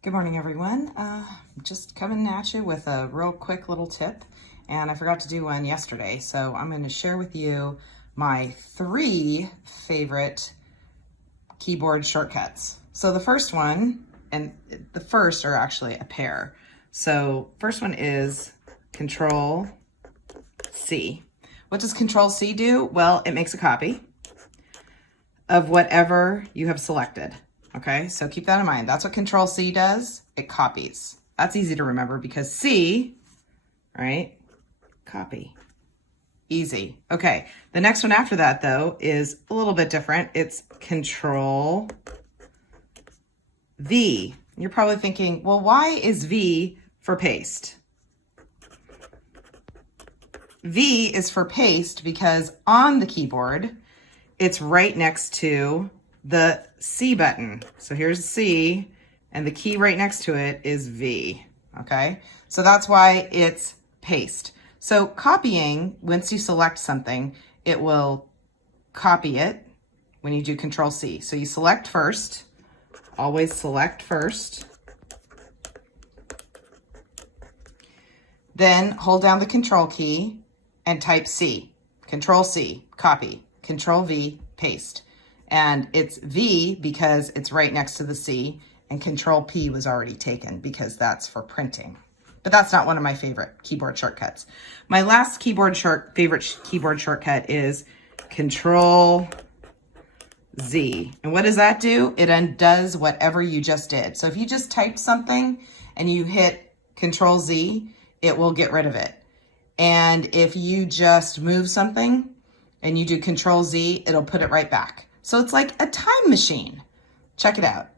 Good morning, everyone. Just coming at you with a real quick little tip, and I forgot to do one yesterday, so I'm going to share with you my 3 favorite keyboard shortcuts. So the first one, and the first are actually a pair. So first one is Control C. What does Control C do? Well, it makes a copy of whatever you have selected. Okay, so keep that in mind. That's what Control C does. It copies. That's easy to remember because C, right? Copy. Easy. Okay, the next one after that, though, is a little bit different. It's Control V. You're probably thinking, well, why is V for paste? V is for paste because on the keyboard, it's right next to the C button. So here's C, and the key right next to it is V, okay? So that's why it's paste. So copying, once you select something, it will copy it when you do Control C. So you select first, always select first. Then hold down the Control key and type C. Control C, copy. Control V, paste. And it's V because it's right next to the C, and Control P was already taken because that's for printing. But that's not one of my favorite keyboard shortcuts. My last favorite keyboard shortcut is Control Z. And what does that do? It undoes whatever you just did. So if you just typed something and you hit Control Z, it will get rid of it. And if you just move something and you do Control Z, it'll put it right back. So it's like a time machine. Check it out.